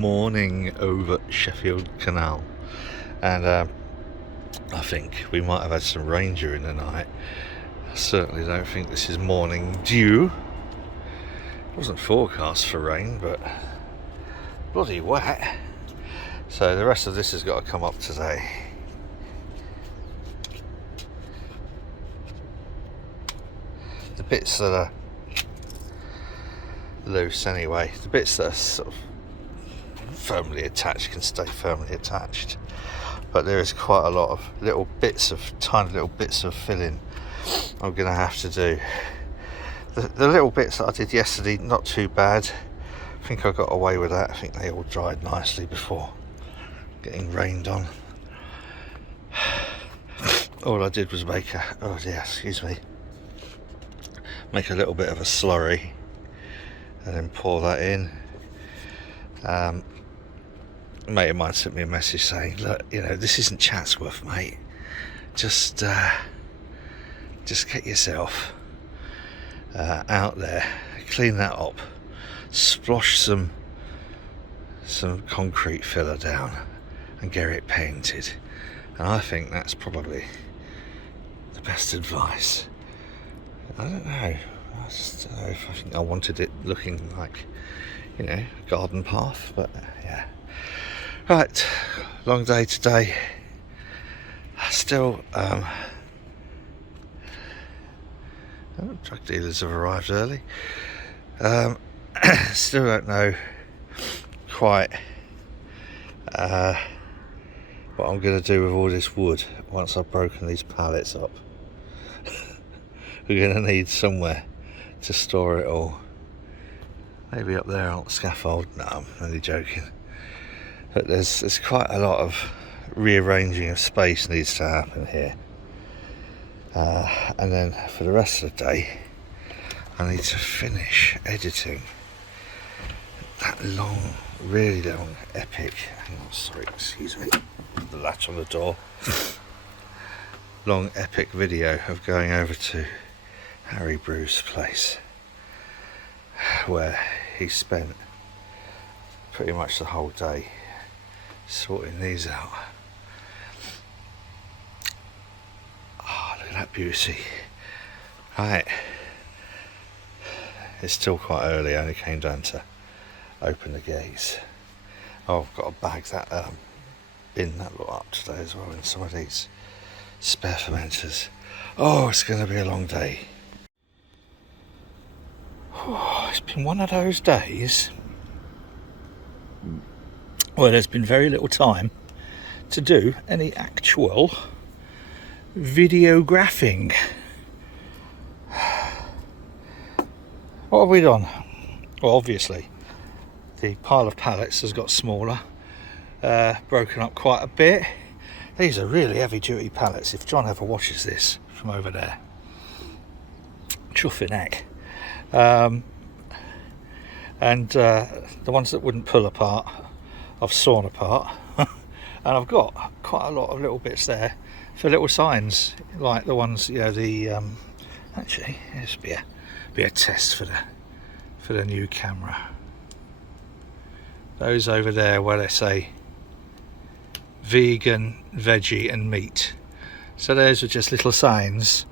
morning over Sheffield Canal, and I think we might have had some rain during the night. I certainly don't think this is morning dew. It wasn't forecast for rain, but bloody wet. So the rest of this has got to come up today. The bits that are loose anyway, the bits that are sort of firmly attached can stay firmly attached, but there is quite a lot of tiny little bits of filling I'm gonna have to do. The little bits that I did yesterday, not too bad. I think I got away with that. I think they all dried nicely before getting rained on. All I did was make a little bit of a slurry and then pour that in. A mate of mine sent me a message saying, look, this isn't Chatsworth, mate. Just get yourself out there, clean that up, splosh some concrete filler down and get it painted. And I think that's probably the best advice. I don't know. I just don't know if I think I wanted it looking like, a garden path, but yeah. Right, long day today. Still, drug dealers have arrived early. Still don't know quite what I'm going to do with all this wood once I've broken these pallets up. We're going to need somewhere to store it all. Maybe up there on the scaffold. No, I'm only joking. But there's quite a lot of rearranging of space needs to happen here. And then for the rest of the day, I need to finish editing that really long, epic. Hang on, sorry, excuse me. The latch on the door. Long, epic video of going over to Harry Bruce's place, where he spent pretty much the whole day sorting these out. Oh, look at that beauty. Right, it's still quite early. I only came down to open the gates. Oh, I've got to bag that bin that lot up today as well in some of these spare fermenters. Oh, it's going to be a long day. Oh, it's been one of those days where there's been very little time to do any actual videographing. What have we done? Well, obviously the pile of pallets has got smaller, broken up quite a bit. These are really heavy duty pallets. If John ever watches this from over there, chuffing heck. And the ones that wouldn't pull apart, I've sawn apart. And I've got quite a lot of little bits there for little signs, like the ones, actually, this would be a test for the new camera. Those over there where they say vegan, veggie and meat. So those were just little signs,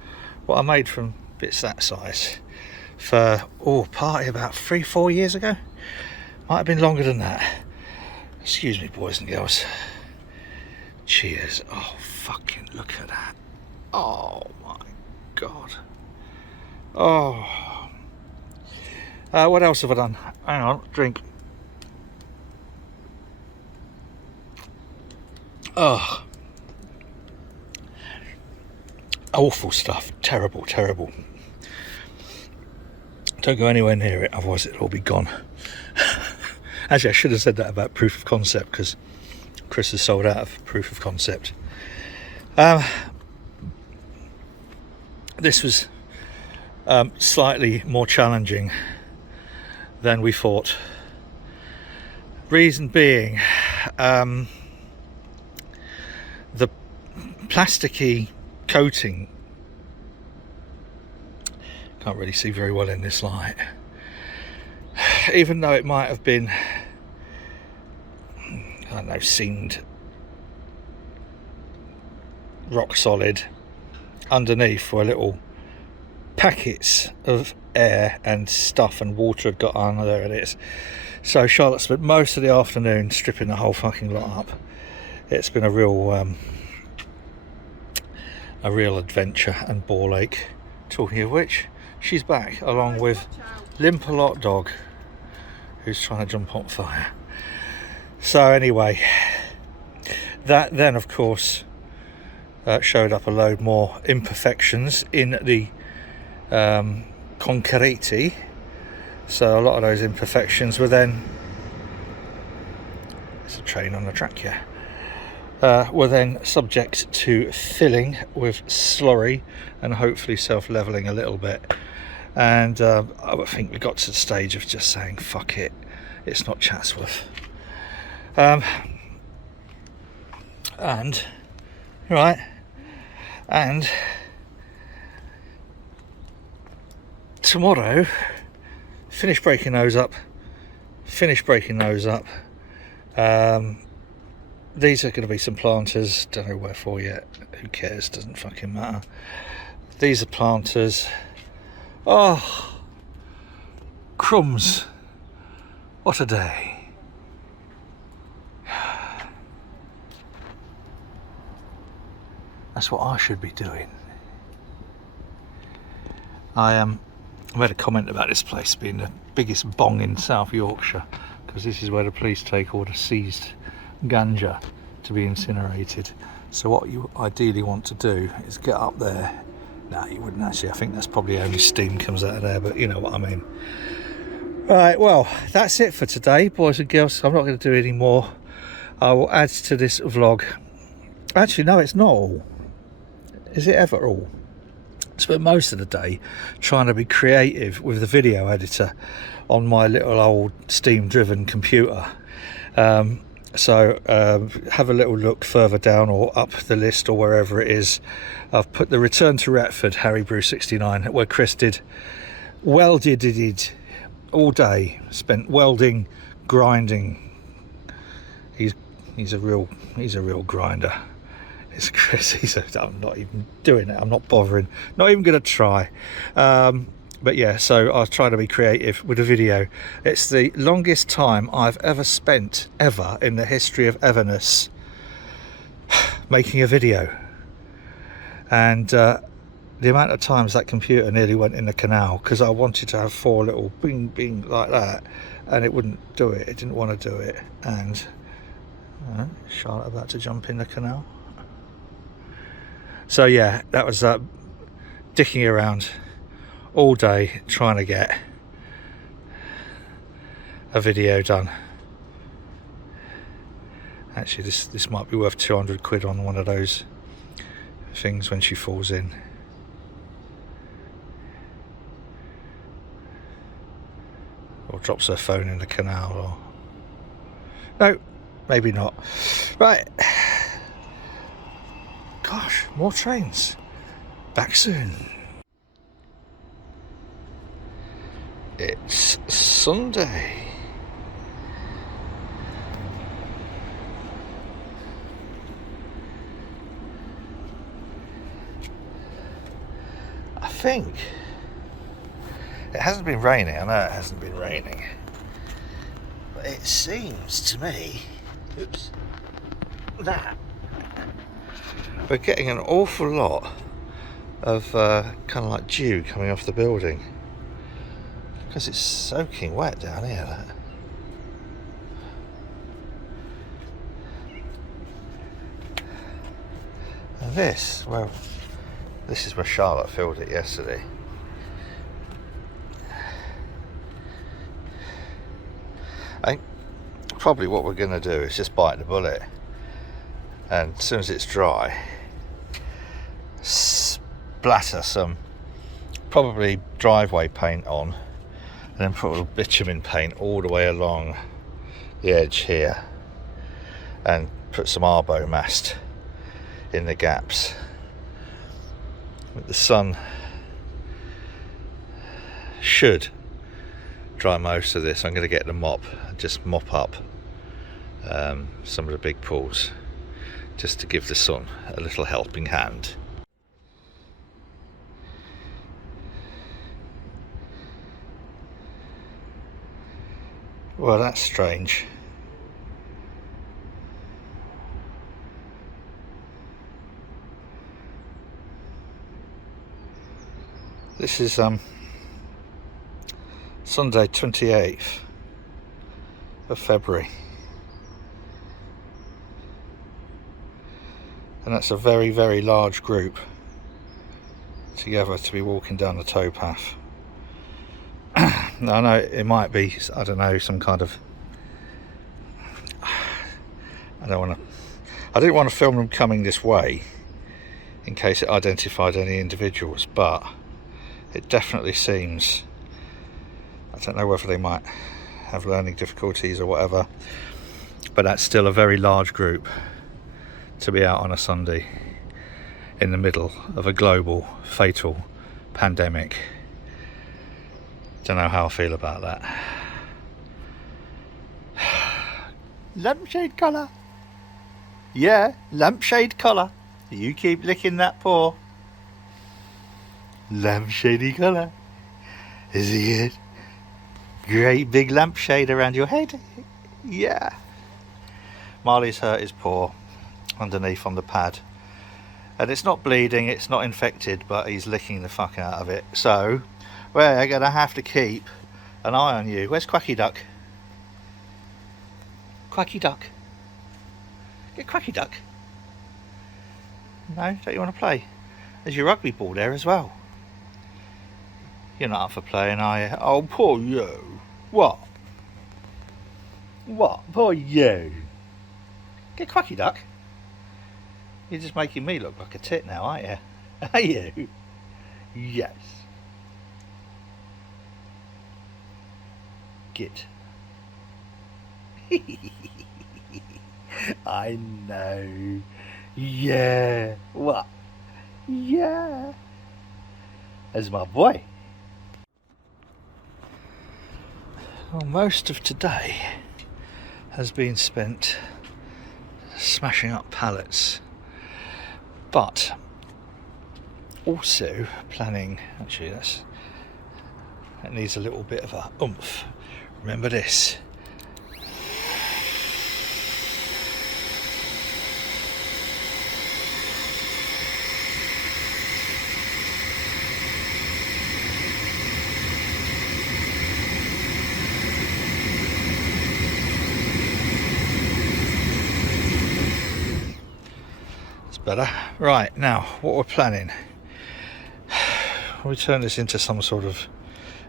what I made from bits that size for party about 3-4 years ago. Might have been longer than that. Excuse me, boys and girls. Cheers. Oh, fucking look at that. Oh my god. Oh. What else have I done? Hang on, drink. Oh. Awful stuff. Terrible. Don't go anywhere near it, otherwise it'll all be gone. Actually, I should have said that about proof of concept, because Chris has sold out of proof of concept. This was slightly more challenging than we thought. Reason being, the plasticky coating, can't really see very well in this light, even though it might have been I don't know, seamed rock solid. Underneath were little packets of air and stuff, and water had got on. There it is. So Charlotte spent most of the afternoon stripping the whole fucking lot up. It's been a real adventure and ball ache. Talking of which, she's back along with Limp-a-Lot Dog, who's trying to jump on fire. So anyway, that then of course showed up a load more imperfections in the concrete. So a lot of those imperfections were then, there's a train on the track here, were then subject to filling with slurry and hopefully self-levelling a little bit. And I think we got to the stage of just saying, fuck it, it's not Chatsworth. And tomorrow, finish breaking those up. These are going to be some planters, don't know where for yet, who cares, doesn't fucking matter. These are planters. Oh, crumbs, what a day. That's what I should be doing. I made a comment about this place being the biggest bong in South Yorkshire, because this is where the police take all the seized ganja to be incinerated. So what you ideally want to do is get up there. No, you wouldn't actually. I think that's probably only steam comes out of there, but you know what I mean. Right, well, that's it for today, boys and girls. I'm not going to do any more. I will add to this vlog. Actually, no, it's not all. Is it ever all? Spent most of the day trying to be creative with the video editor on my little old steam-driven computer. So have a little look further down or up the list or wherever it is. I've put the Return to Retford, Harry Brew 69, where Chris welded all day. Spent welding, grinding. He's a real grinder. It's Chris. I'm not even doing it. I'm not bothering. Not even going to try. But yeah, so I'll try to be creative with a video. It's the longest time I've ever spent, ever, in the history of everness, making a video. And the amount of times that computer nearly went in the canal because I wanted to have 4 little bing bing like that, and it wouldn't do it. It didn't want to do it. And Charlotte about to jump in the canal. So yeah, that was dicking around all day trying to get a video done. Actually, this might be worth 200 quid on one of those things when she falls in. Or drops her phone in the canal, or no, maybe not. Right, gosh, more trains. Back soon. It's Sunday. I think it hasn't been raining. I know it hasn't been raining, but it seems to me, that we're getting an awful lot of kind of like dew coming off the building. Because it's soaking wet down here. That. And this is where Charlotte filled it yesterday. I think probably what we're going to do is just bite the bullet, and as soon as it's dry, splatter some probably driveway paint on, and then put a little bitumen paint all the way along the edge here, and put some arbo mast in the gaps. But the sun should dry most of this. I'm going to get the mop and just mop up some of the big pools, just to give the sun a little helping hand. Well, that's strange. This is Sunday 28th of February, and that's a very, very large group together to be walking down the towpath. I know it might be, I don't know, some kind of, I didn't want to film them coming this way in case it identified any individuals, but it definitely seems, I don't know whether they might have learning difficulties or whatever, but that's still a very large group to be out on a Sunday in the middle of a global fatal pandemic. Don't know how I feel about that. Lampshade colour. Yeah, lampshade colour. You keep licking that paw. Lampshady colour. Is it? Great big lampshade around your head. Yeah. Marley's hurt his paw underneath on the pad. And it's not bleeding, it's not infected, but he's licking the fuck out of it. So, we're going to have to keep an eye on you. Where's Quacky Duck? Quacky Duck. Get Quacky Duck. No, don't you want to play? There's your rugby ball there as well. You're not up for playing, are you? Oh, poor you. What? What? Poor you. Get Quacky Duck. You're just making me look like a tit now, aren't you? Are you? Yes. Get. I know. Yeah. What? Yeah. That's my boy. Well, most of today has been spent smashing up pallets, but also planning, actually that needs a little bit of a oomph. Remember this. Better. Right, now what we're planning, we turn this into some sort of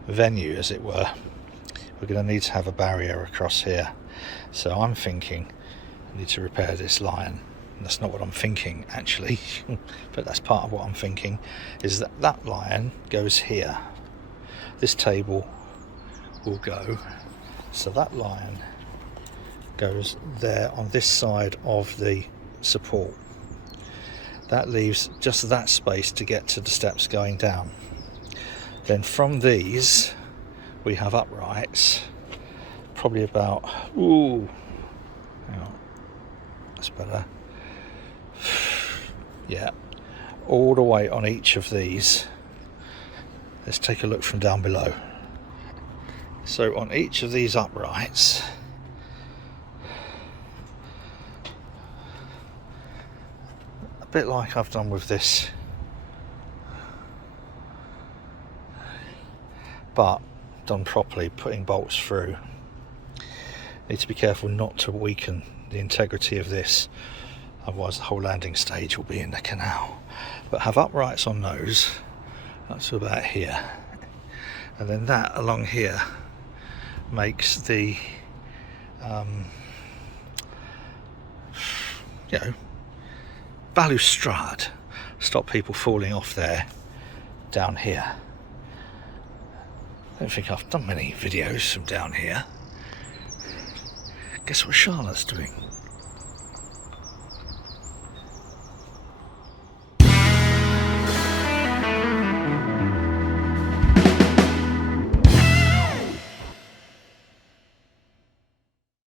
venue, as it were. We're going to need to have a barrier across here, so I'm thinking I need to repair this line. That's not what I'm thinking actually, but that's part of what I'm thinking, is that line goes here, this table will go, so that line goes there on this side of the support. That leaves just that space to get to the steps going down. Then from these we have uprights, probably about, ooh, hang on, that's better. Yeah, all the way on each of these. Let's take a look from down below. So on each of these uprights, a bit like I've done with this, but done properly, putting bolts through. Need to be careful not to weaken the integrity of this, otherwise the whole landing stage will be in the canal. But have uprights on those up to about here, and then that along here makes the balustrade, stop people falling off there down here. I don't think I've done many videos from down here. Guess what Charlotte's doing?